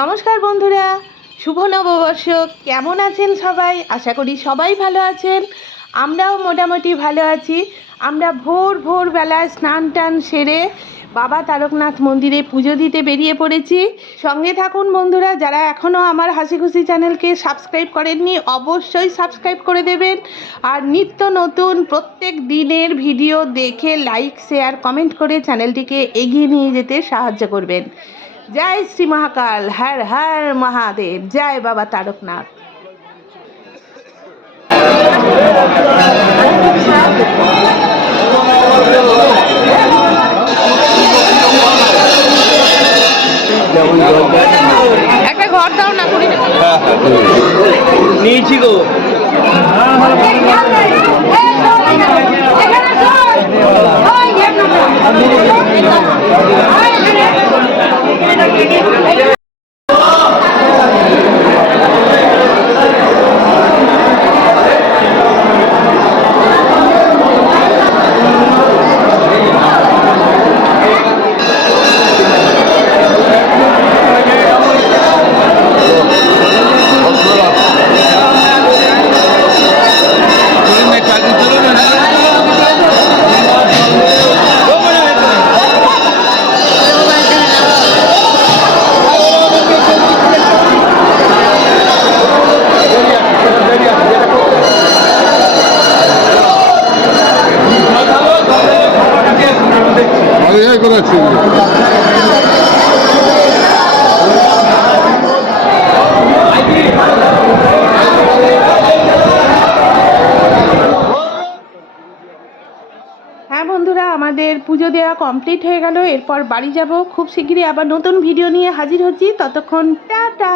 নমস্কার বন্ধুরা, শুভ নববর্ষ। কেমন আছেন সবাই? আশা করি সবাই ভালো আছেন। আমরাও মোটামুটি ভালো আছি। আমরা ভোরবেলায় স্নান টান সেরে বাবা তারকনাথ মন্দিরে পুজো দিতে বেরিয়ে পড়েছি। সঙ্গে থাকুন বন্ধুরা, যারা এখনও আমার হাসি খুশি চ্যানেলকে সাবস্ক্রাইব করেননি অবশ্যই সাবস্ক্রাইব করে দেবেন। আর নিত্য নতুন প্রত্যেক দিনের ভিডিও দেখে লাইক শেয়ার কমেন্ট করে চ্যানেলটিকে এগিয়ে নিয়ে যেতে সাহায্য করবেন। জয় শ্রী মহাকাল, হর হর মহাদেব, জয় বাবা তারকনাথ। একটা ঘর দাও না, করি নিয়েছি গো। হ্যাঁ বন্ধুরা, আমাদের পুজো দেওয়া কমপ্লিট হয়ে গেল। এরপর বাড়ি যাব। খুব শিগগিরই আবার নতুন ভিডিও নিয়ে হাজির হচ্ছি। ততক্ষণ টাটা।